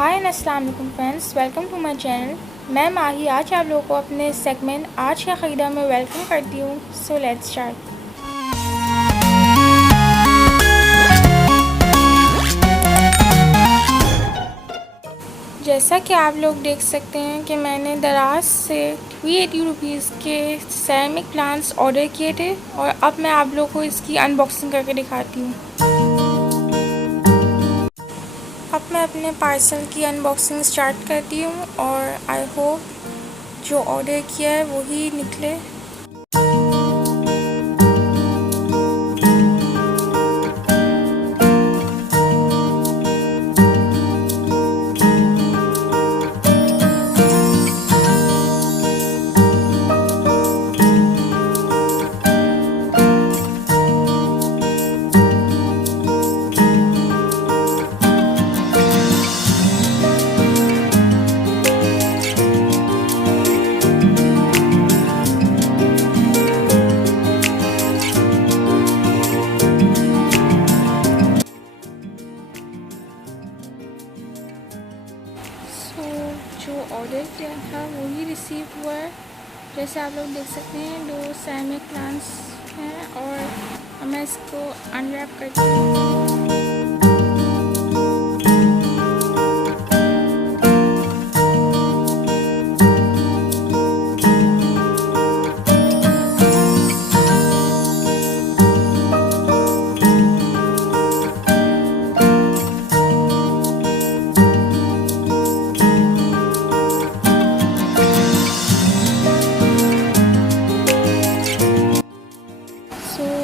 हाय and अस्सलाम वालेकुम friends, welcome to my channel. मैं माही आज आप लोगों को अपने सेगमेंट आज क्या ख़रीदा में वेलकम करती हूँ। So let's start. जैसा कि आप लोग देख सकते हैं कि मैंने दाraz से 380 रुपीज़ के सेरेमिक प्लांट्स ऑर्डर किए थे और अब मैं आप लोगों को इसकी अनबॉक्सिंग करके दिखाती हूँ। अब मैं अपने पार्सल की अनबॉक्सिंग स्टार्ट करती हूँ और आई होप जो ऑर्डर किया है वही निकले। जो ऑर्डर किया था वही रिसीव हुआ है। जैसे आप लोग देख सकते हैं 2 सेरेमिक प्लांट्स हैं और मैं इसको अनरैप करती हूँ।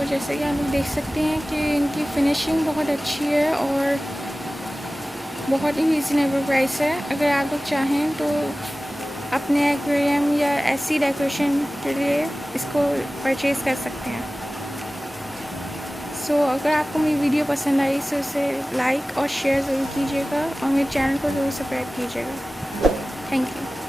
जैसे कि आप लोग देख सकते हैं कि इनकी फिनिशिंग बहुत अच्छी है और बहुत ही रीज़नेबल प्राइस है। अगर आप लोग चाहें तो अपने एक्वेरियम या ऐसी डेकोरेशन के लिए इसको परचेज़ कर सकते हैं। अगर आपको मेरी वीडियो पसंद आई तो इसे लाइक और शेयर ज़रूर कीजिएगा और मेरे चैनल को ज़रूर सब्सक्राइब कीजिएगा। Thank you.